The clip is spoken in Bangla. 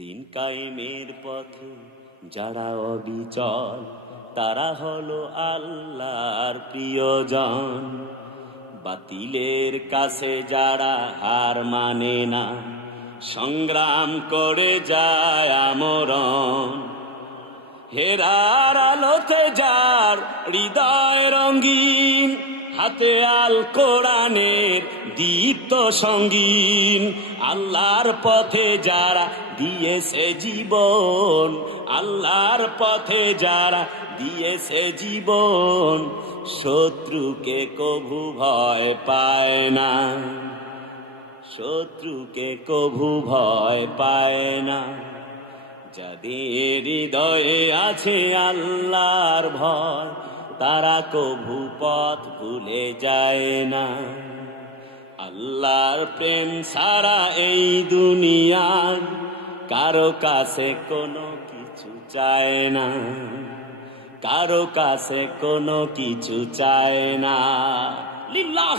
দিন কায়েমের পথে যারা অবিচল, তারা হলো আল্লাহর প্রিয়জন। বাতিলের কাছে যারা হার মানে না, সংগ্রাম করে যায় আমরণ। হেরার আলোতে যার হৃদয় রঙিন, হাতে আল কোরআনের দীপ্ত সঙ্গীন। আল্লাহর পথে যারা দিয়েছে জীবন, আল্লাহর পথে যারা দিয়েছে জীবন, শত্রুকে কভু ভয় পায় না, শত্রুকে কভু ভয় পায় না। যাদের হৃদয়ে আছে আল্লাহর ভয়, তারা কভু পথ ভুলে যায় না। আল্লাহর প্রেম ছাড়া এই দুনিয়ার কারো কাছে কোনো কিছু চায় না, কারো কাছে কোনো কিছু চায় না। লিল্লাহ।